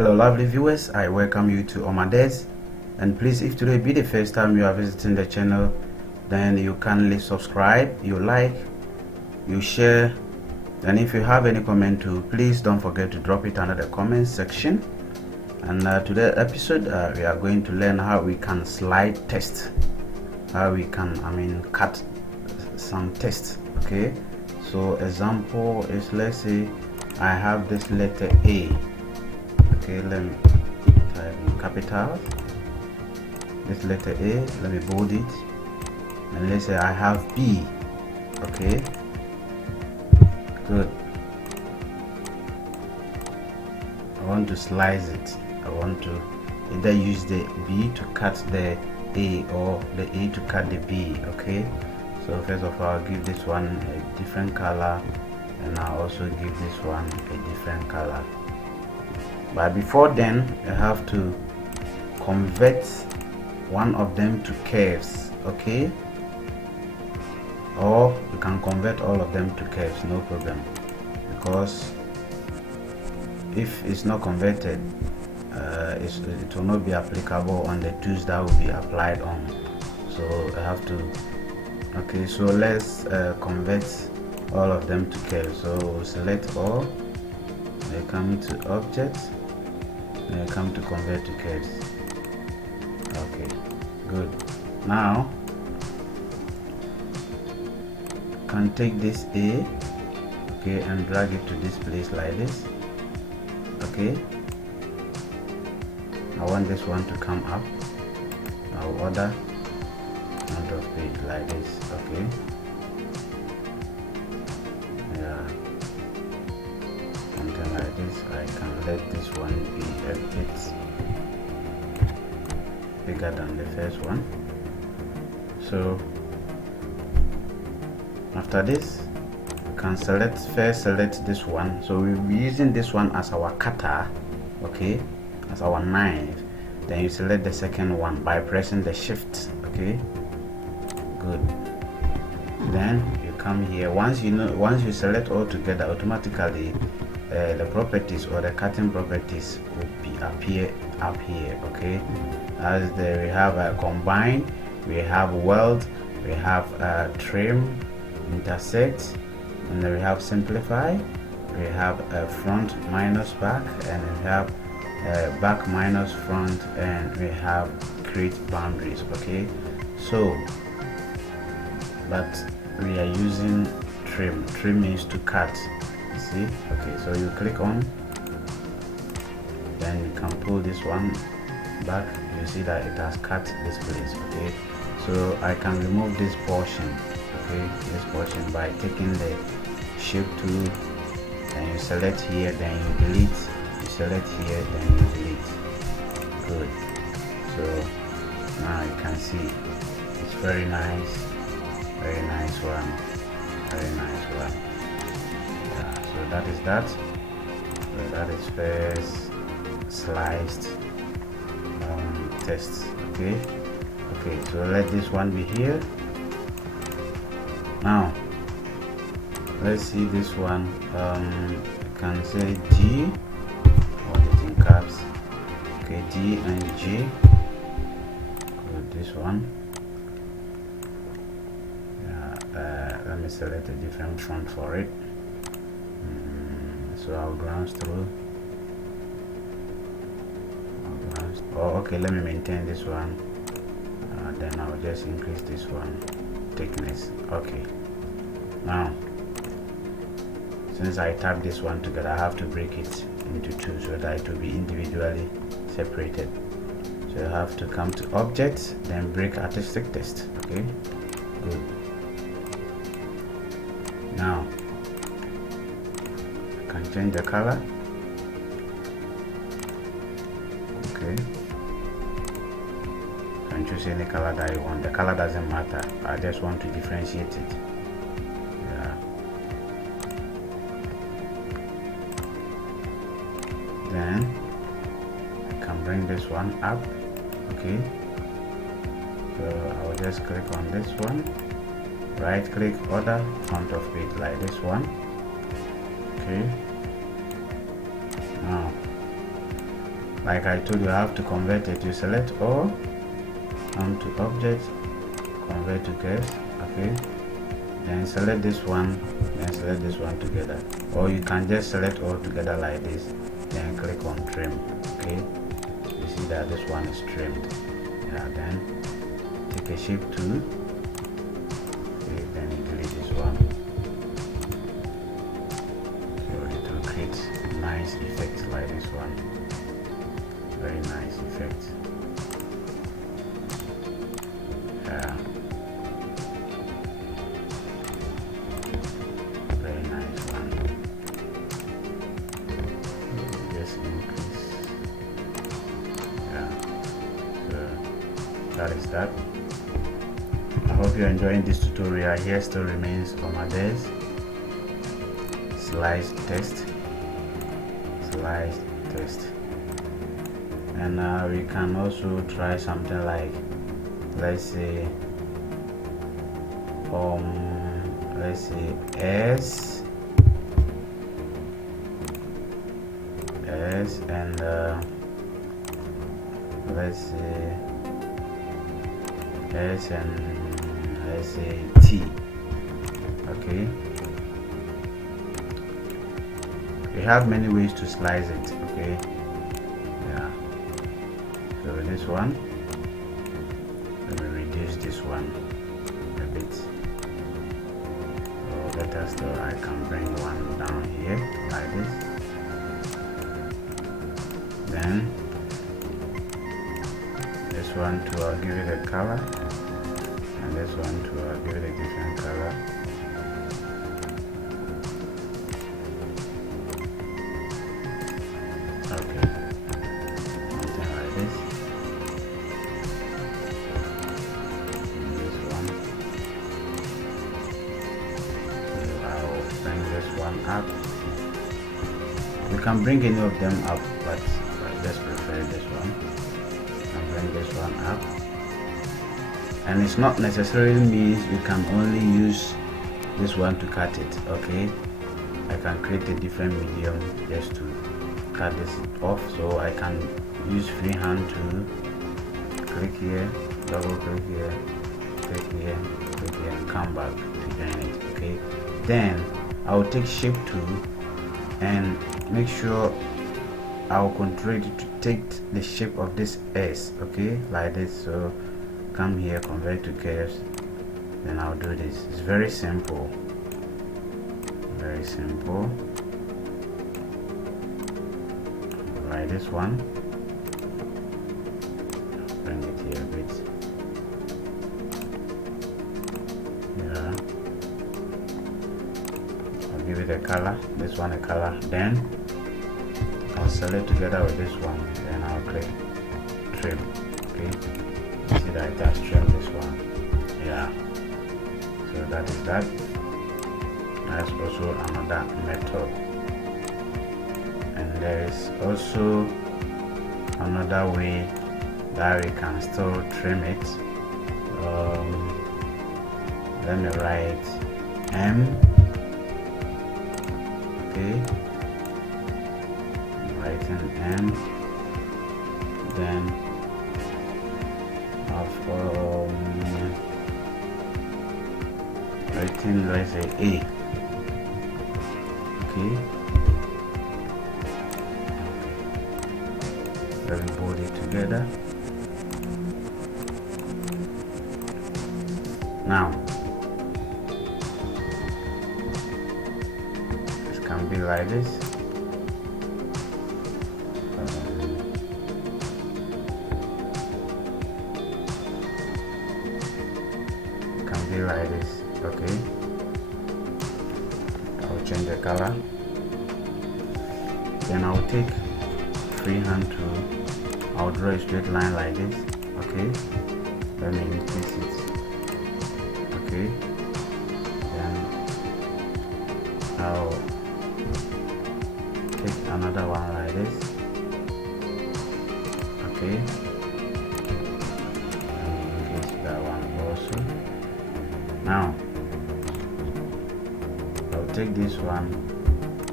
Hello lovely viewers, I welcome you to Omades, and please, if today be the first time you are visiting the channel, then you kindly subscribe, you like, you share, and if you have any comment too, please don't forget to drop it under the comment section. And today's episode we are going to learn how we can slide text, how we can cut some text. Okay, so example is, let's say I have this letter A. Okay, let me type in capitals this letter A, let me bold it, and let's say I have B. Okay, good. I want to slice it. I want to either use the B to cut the A or the A to cut the B. Okay, so first of all, I'll give this one a different color, and I'll also give this one a different color. But before then, I have to convert one of them to curves. Okay, or you can convert all of them to curves, no problem, because if it's not converted, it will not be applicable on the tools that will be applied on. So I have to, okay, so let's convert all of them to curves. So select all, then come to object, then come to convert to curves. Okay, good. Now can take this A, okay, and drag it to this place like this. Okay, I want this one to come up. I'll order front of page like this. Okay, yeah, something like this. I can let this one be a bit bigger than the first one. So after this, you can select this one. So we'll be using this one as our cutter, okay, as our knife. Then you select the second one by pressing the shift. Okay, good. Then you come here. Once you select all together, automatically the properties or the cutting properties will appear up here. Okay, as we have a combine, we have weld, we have trim, intersect, and then we have simplify, we have front minus back, and we have back minus front, and we have create boundaries. Okay, so but we are using trim. Trim means to cut, you see. Okay, so you click on, then you can pull this one back. You see that it has cut this place. Okay, so I can remove this portion, okay, this portion, by taking the shape tool, and you select here, then you delete, you select here, then you delete. Good. So now you can see it's very nice one, very nice one. Yeah, so that is that. So that is first sliced text. Okay, so let this one be here. Now let's see this one. You can say G, or it in caps. Okay, D and G. Good, this one. Let me select a different font for it. So I'll browse through. Oh, okay, let me maintain this one. Then I'll just increase this one thickness. Okay, now since I tap this one together, I have to break it into two so that it will be individually separated. So you have to come to object, then break artistic text. Okay, good. Now I can change the color. Okay, and choose any color that you want. The color doesn't matter, I just want to differentiate it. Yeah, then I can bring this one up. Okay, so I will just click on this one, right click, order front of page like this one. Okay, now like I told you, I have to convert it. You select all, come to object, convert to curves, okay, then select this one, then select this one together, or you can just select all together like this, then click on trim. Okay, you see that this one is trimmed. Yeah, then take a shape tool, okay, then you delete this one. So it will create nice effects like this one. Very nice effect. Yeah. Very nice one. Just increase. Yeah. So that is that. I hope you're enjoying this tutorial. Here still remains Omades. Slice text. Slice text. And we can also try something like, let's say S and let's say S and let's say T. Okay, we have many ways to slice it. Okay, yeah. So this one, let me reduce this one a bit. So better still, I can bring one down here like this. Then this one too, I'll give it a color, and this one too, I'll give it a different color. Okay, something like this. Up. You can bring any of them up, but I just prefer this one. You can bring this one up, and it's not necessarily means you can only use this one to cut it. Okay, I can create a different medium just to cut this off, so I can use freehand to click here, double click here, click here, and come back to join it. Okay, then I will take shape tool and make sure I will control it to take the shape of this S, okay, like this. So come here, convert to curves, then I'll do this. It's very simple, very simple. Right, this one, bring it here a bit. Yeah, give it a color, this one a color, then I'll select together with this one, then I'll click trim. Okay, see that it has trimmed this one. Yeah, so that is that. That's also another method, and there is also another way that we can still trim it. Let me write M. Okay, writing M, then writing, let's say A. Okay, let me put it together. Now can be like this. Can be like this. Okay, I'll change the color, then I'll take freehand tool, I'll draw a straight line like this. Okay, let me increase it. Okay, then I'll take another one like this. Okay, and increase that one also. Now I'll take this one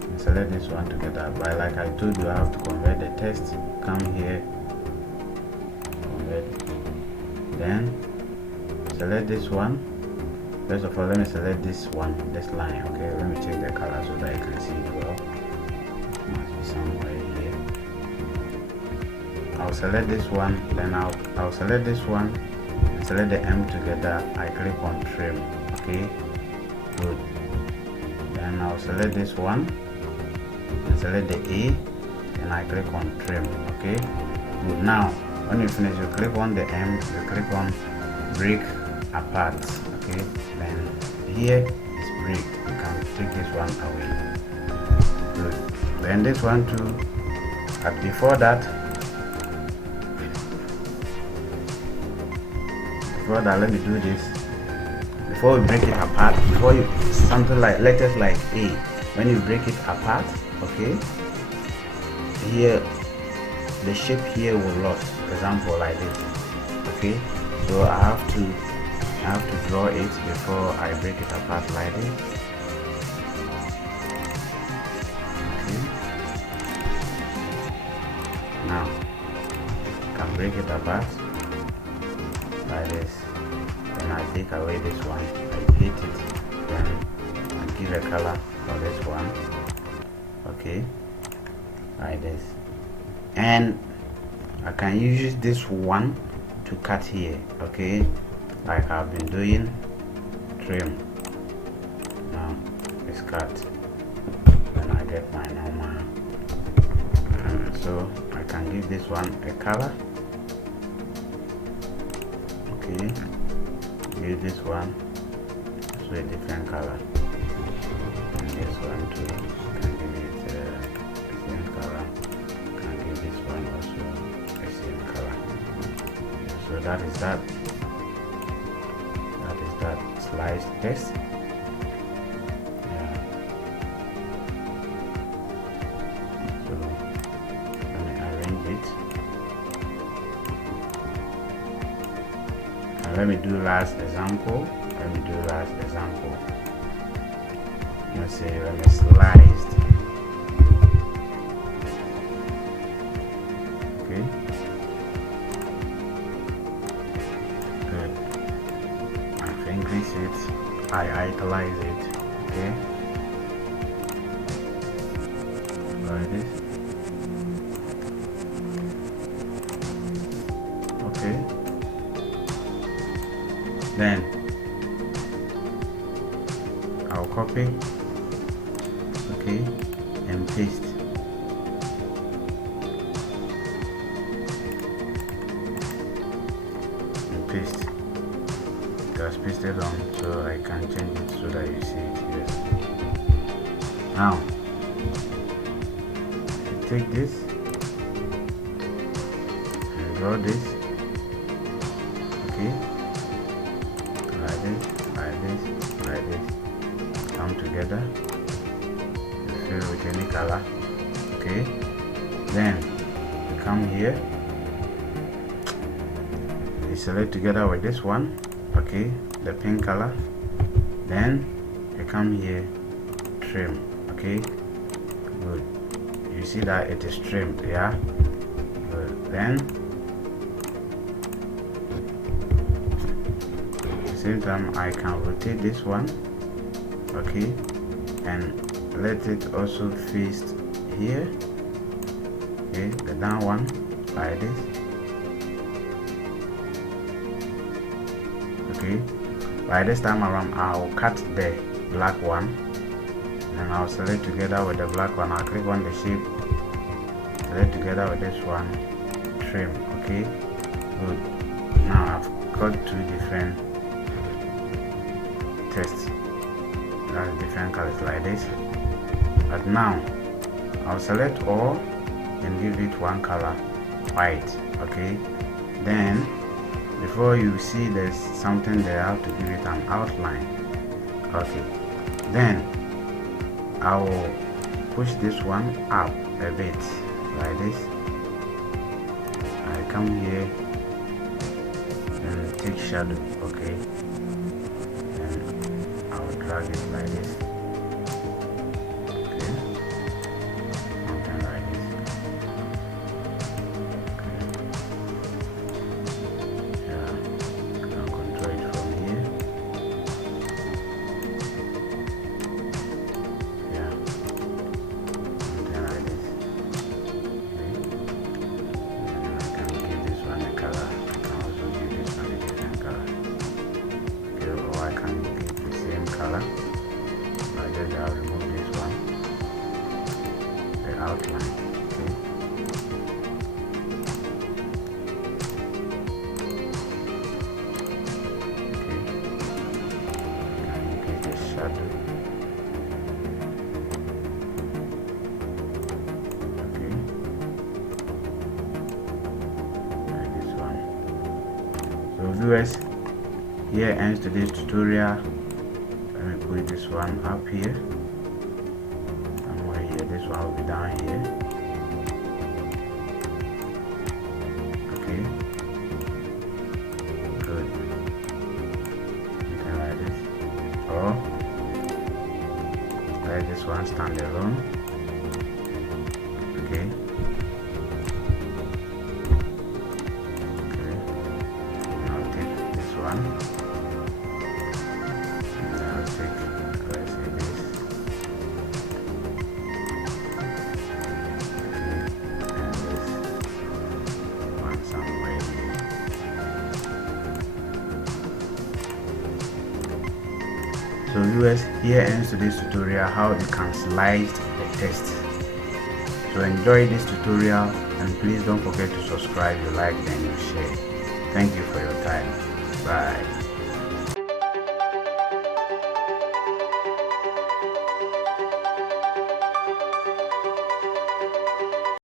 and select this one together, but like I told you, I have to convert the text. Come here, convert, then select this one. First of all, let me select this one, this line. Okay, let me change the color so that you can see it well. It must be somewhere here. I'll select this one, then I'll select this one and select the M together. I click on trim. Okay, good. Then I'll select this one and select the A, and I click on trim. Okay, good. Now when you finish, you click on the M, you click on break apart. Okay, then here is break. You can take this one away. Good. Then this one too. But before that, let me do this. Before we break it apart, before you something like letters like A, when you break it apart, okay, here the shape here will lost. Example like this. Okay, so I have to draw it before I break it apart like this. Okay, now I can break it apart like this. Then I take away this one, I hit it, then I give a color for this one. Okay, like this. And I can use this one to cut here. Okay, like I've been doing. Trim. Now it's cut. Then I get my normal. And so I can give this one a color. Okay, give this one so a different color, and this one too can give it the same color. Can give this one also the same color. So that is that slice text. Yeah. So let me arrange it. Let me do last example. Let's say let me slice. Okay. Good. I increase it. I italize it. Okay. Like this. Okay. Then I'll copy, okay, and paste. And paste. It was pasted on, so I can change it so that you see it here. Now take this and draw this. Okay. Like this, come together, you fill with any color. Okay, then you come here, you select together with this one, okay, the pink color. Then you come here, trim. Okay, good. You see that it is trimmed, yeah, good. Then same time I can rotate this one, okay, and let it also face here. Okay, the down one like this. Okay, by this time around I'll cut the black one, and I'll select together with the black one. I'll click on the shape, select together with this one, trim. Okay, good. Now I've got two different text, that's different colors like this. But now I'll select all and give it one color, white. Okay, then before you see there's something there, I have to give it an outline. Okay, then I will push this one up a bit like this. I come here and take shadow. Okay, and I will drag it like this. Okay, viewers, here ends today's tutorial. Let me put this one up here, somewhere here. This one will be down here. Okay, good. Something like this, or let this one stand alone. Okay. And I'll take, let's say this. Okay, and this one somewhere here. So viewers, here ends today's tutorial how you can slice the text. So enjoy this tutorial, and please don't forget to subscribe, you like, and you share. Thank you for your time. Bye.